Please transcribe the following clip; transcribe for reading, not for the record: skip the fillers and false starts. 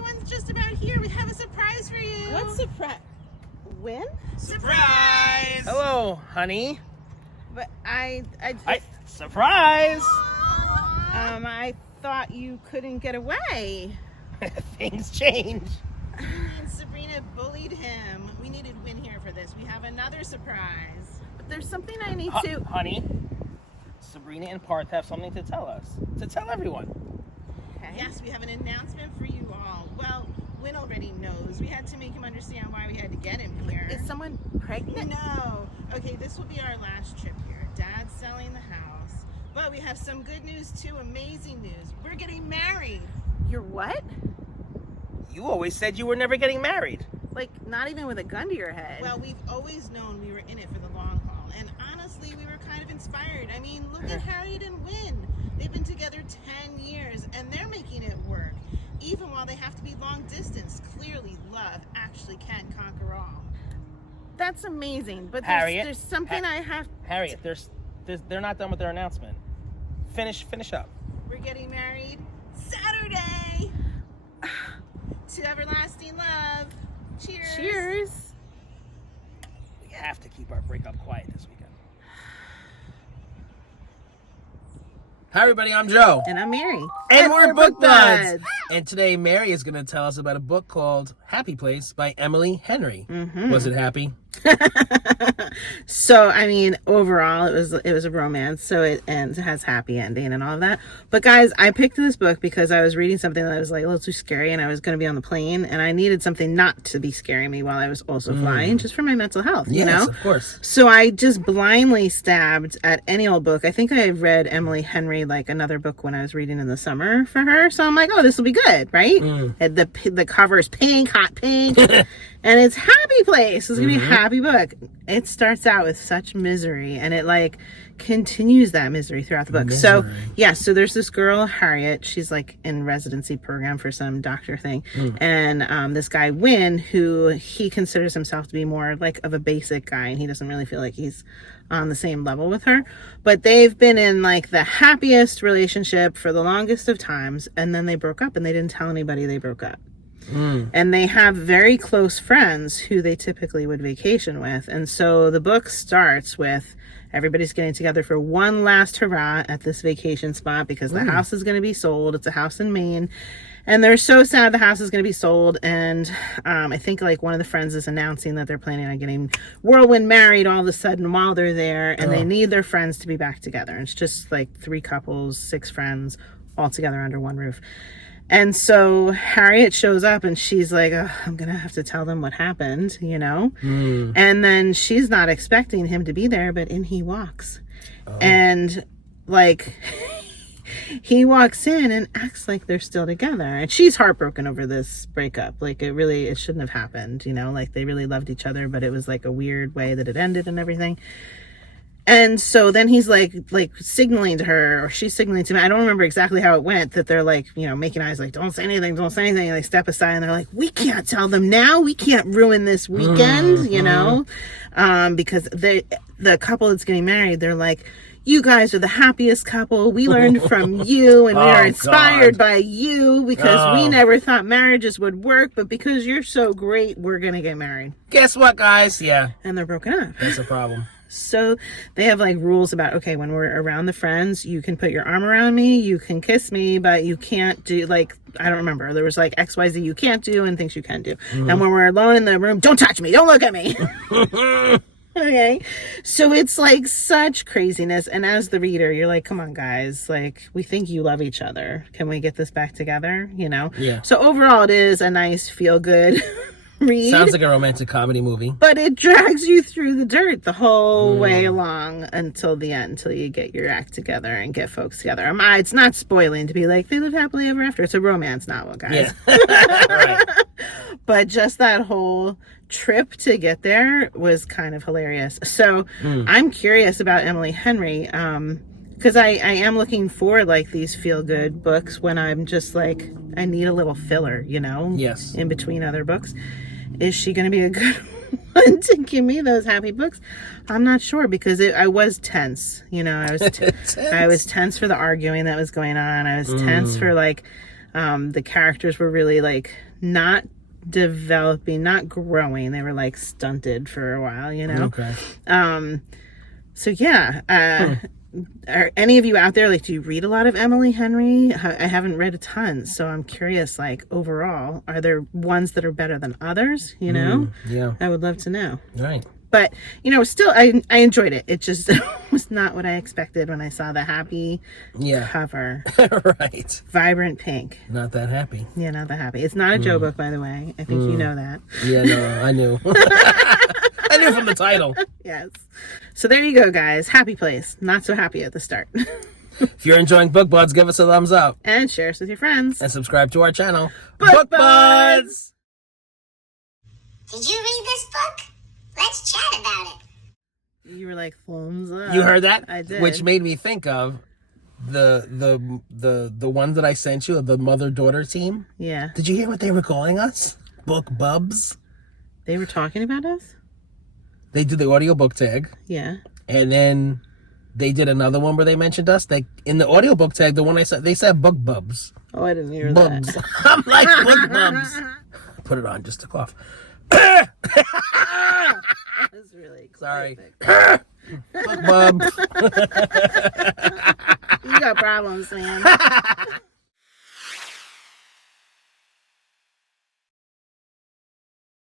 everyone's just about here. We have a surprise for you. What surprise? When? Surprise! Hello, honey. But I Surprise! I thought you couldn't get away. Things change. Me and Sabrina bullied him. We needed Win here for this. We have another surprise. But there's something I need to. Honey, Sabrina and Parth have something to tell us. To tell everyone. Okay. Yes, we have an announcement for you all. Well, Win already knows. We had to make him understand why we had to get him here. Is someone pregnant? No. Okay, this will be our last trip here. Dad's selling the house. But we have some good news too. Amazing news. We're getting married. You're what? You always said you were never getting married. Like, not even with a gun to your head. Well, we've always known we were in it for the long haul. And honestly, we were kind of inspired. I mean, look at Harriet and Win. They've been together 10 years and they're making it work. Even while they have to be long distance, clearly love actually can conquer all. That's amazing. But Harriet, there's something I have. Harriet, they're not done with their announcement. Finish up. We're getting married Saturday. To everlasting love. Cheers. Cheers. We have to keep our breakup quiet this weekend. Hi everybody, I'm Joe. And I'm Mary. And we're book buds. And today Mary is going to tell us about a book called Happy Place by Emily Henry. Mm-hmm. Was it happy? So, I mean, overall, it was a romance, so it has happy ending and all of that. But guys, I picked this book because I was reading something that was like a little too scary, and I was going to be on the plane, and I needed something not to be scaring me while I was also flying, just for my mental health, you know? Yes, of course. So I just blindly stabbed at any old book. I think I read Emily Henry, like another book when I was reading in the summer for her. So I'm like, oh, this will be good, right? And the cover is pink, hot pink. And it's Happy Place. It's going to be a happy book. It starts out with such misery, and it like continues that misery throughout the book. Misery. So, yeah, so there's this girl, Harriet. She's like in residency program for some doctor thing. And this guy, Win, who he considers himself to be more like of a basic guy, and he doesn't really feel like he's on the same level with her. But they've been in like the happiest relationship for the longest of times, and then they broke up, and they didn't tell anybody they broke up. And they have very close friends who they typically would vacation with. And so the book starts with everybody's getting together for one last hurrah at this vacation spot because the house is going to be sold. It's a house in Maine. And they're so sad the house is going to be sold. And I think like one of the friends is announcing that they're planning on getting whirlwind married all of a sudden while they're there. And they need their friends to be back together. And it's just like 3 couples, 6 friends all together under one roof. And so Harriet shows up and she's like, oh, I'm going to have to tell them what happened, you know? And then she's not expecting him to be there, but in he walks. And like, he walks in and acts like they're still together. And she's heartbroken over this breakup. Like it shouldn't have happened, you know? Like they really loved each other, but it was like a weird way that it ended and everything. And so then he's like signaling to her, or she's signaling to me. I don't remember exactly how it went, that they're like, you know, making eyes like, don't say anything. And they step aside and they're like, we can't tell them now. We can't ruin this weekend, you know, because the couple that's getting married, they're like, you guys are the happiest couple. We learned from you, and we are inspired by you because we never thought marriages would work. But because you're so great, we're going to get married. Guess what, guys? Yeah. And they're broken up. That's a problem. So they have like rules about, okay, when we're around the friends, you can put your arm around me, you can kiss me, but you can't do like, I don't remember. There was like XYZ you can't do and things you can do. And when we're alone in the room, don't touch me, don't look at me. Okay. So it's like such craziness. And as the reader, you're like, come on, guys, like we think you love each other. Can we get this back together? You know? Yeah. So overall, it is a nice feel good read. Sounds like a romantic comedy movie. But it drags you through the dirt the whole way along until the end, until you get your act together and get folks together. It's not spoiling to be like, they live happily ever after. It's a romance novel, guys. Yeah. Right. But just that whole trip to get there was kind of hilarious. So I'm curious about Emily Henry, because I am looking for like these feel-good books when I'm just like, I need a little filler, you know? Yes. In between other books. Is she going to be a good one to give me those happy books? I'm not sure, because I was tense. You know, I was tense for the arguing that was going on. I was tense for like, The characters were really like not developing, not growing. They were like stunted for a while, you know? Okay. So yeah, are any of you out there, like, do you read a lot of Emily Henry? I haven't read a ton, so I'm curious, like, overall, are there ones that are better than others, you know? Yeah. I would love to know. Right. But, you know, still, I enjoyed it. It just was not what I expected when I saw the happy cover. Right. Vibrant pink. Not that happy. Yeah, not that happy. It's not a Joe book, by the way. I think you know that. Yeah, no, I knew. I knew from the title. Yes. So there you go, guys. Happy place. Not so happy at the start. If you're enjoying Book Buds, give us a thumbs up. And share us with your friends. And subscribe to our channel, Book Buds! Did you read this book? Let's chat about it. You were like, thumbs up. You heard that? I did. Which made me think of the ones that I sent you of the mother-daughter team. Yeah. Did you hear what they were calling us? Book Bubs. They were talking about us? They did the audiobook tag. Yeah. And then they did another one where they mentioned us. They in the audiobook tag, the one I said, they said Book Bubs. Oh, I didn't hear Bubs. that. I'm like, Book Bubs. Put it on just to cough. That's really Sorry. classic. Book Bubs. You got problems, man.